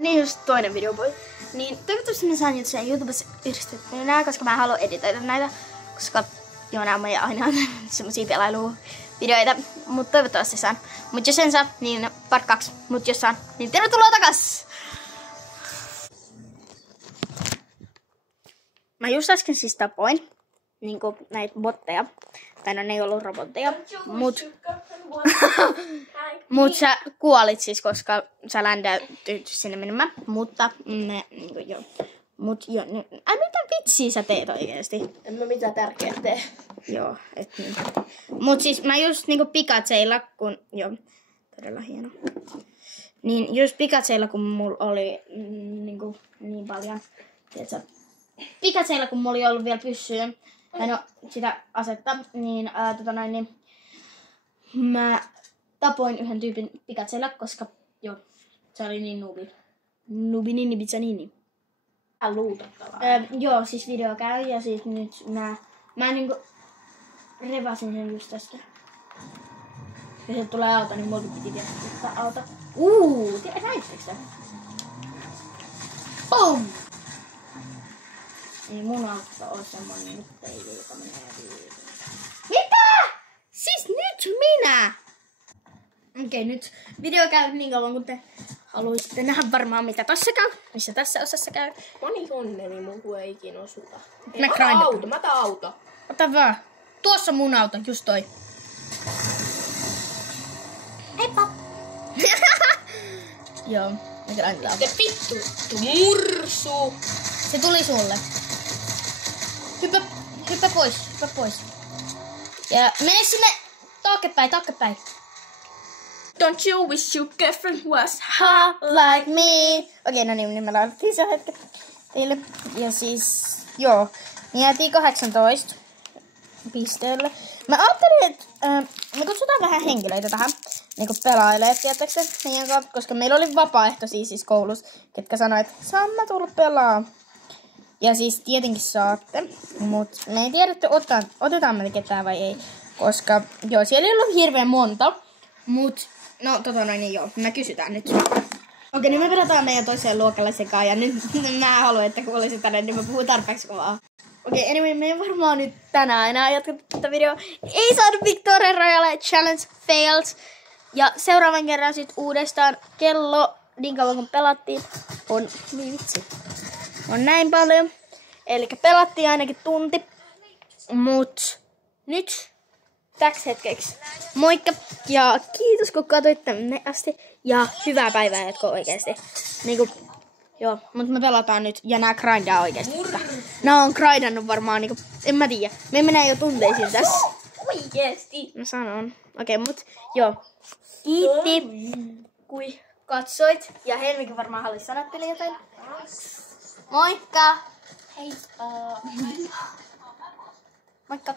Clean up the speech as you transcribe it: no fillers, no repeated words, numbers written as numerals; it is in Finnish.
Niin just toinen video voi. Niin toivottavasti mä saan nyt sen YouTubessa yhdistettynä, koska mä haluan editoida näitä. Koska joo, nää on meidän aina semmosia pelailuvideoita. Mut toivottavasti saan. Mut jos en saa, niin part 2. Mut jos saan, niin tervetuloa takas! Mä just äsken siis tapoin niinku näitä botteja. Tai no ne ei ollut robotteja. Mut sä kuolit siis, koska sä ländäytyit sinne menemään. Mutta ne niinku joo. Mut joo, mitä vitsiä sä teet oikeesti? En mä mitään tärkeää tee. Joo, et niin. Mut siis mä just niinku Pikacheilla, kun joo, todella hieno. Niin just Pikacheilla, kun mulla oli niinku niin paljon, tiiätsä, Pikacheilla, kun mulla oli ollut vielä pyssyä, tai no sitä asetta, niin niin mä tapoin yhden tyypin Pikacheilla, koska joo, se oli niin nubi nini bitsanini. Luutettavaa. Joo, siis video käy ja siis nyt mä niinku revasin sen just tästä. Jos se tulee auto, niin mulkin piti vielä ottaa auto. Näittekö sitä? Boom! Niin mun auto on semmonen nyt peili, joka menee viiteen. Mitä? Siis nyt minä! Okei, nyt video käy niin kauan, kun te haluaisitte nähdä varmaan mitä tässä käy. Missä tässä osassa käy. Moni onneli mun kun ei ikin osuta. Mä otan auto. Ota vaan. Tuossa mun auto, just toi. Heippa! Joo, me grindillaan. Te vittu mursu! Se tuli sulle. Hyppä pois. Ja mene sinne taaksepäin. Don't you wish your girlfriend was hot Like me. Okei, no niin me laulettiin se hetki teille. Ja siis, joo. Me jäätiin 18 pisteelle. Mä ajattelin, että me kutsutaan vähän henkilöitä tähän. Niinku pelailee, tiedättekö meidän kanssa. Koska meillä oli vapaaehtoisia siis koulussa, ketkä sanoi, että saan mä tulla pelaa. Ja siis tietenkin saatte. Mut me ei tiedetty, otetaan me ketään vai ei. Koska, joo, siellä ei ollut hirveän monta. Mut, no niin joo, me kysytään nyt. Okei, nyt me pelataan meidän toiseen luokkalaisen kanssa. Ja nyt mä haluan, että kun olisin tänne, niin mä puhun tarpeeksi kovaa. Okei, anyway, me ei varmaan nyt tänään enää jatketa tätä videoa. Ei saada Victoria Royale Challenge failed. Ja seuraavan kerran sit uudestaan kello, niin kauan kun pelattiin, on näin paljon. Eli pelattiin ainakin tunti. Mut nyt täks hetkeksi. Moikka ja kiitos kun katsoit tänne asti. Ja hyvää päivää jatkoa oikeesti. Niinku, joo, mut me pelataan nyt ja nää grindaa oikeesti. Nää on grindannut varmaan niinku, en mä tiedä. Me mennään jo tunteisiin tässä. Oikeesti. Mä sanon. Okei, mut joo. Kiitti, kui katsoit. Ja Helmikin varmaan haluaisi sanoa teille jotain. Moikka! Heippa! Moikka!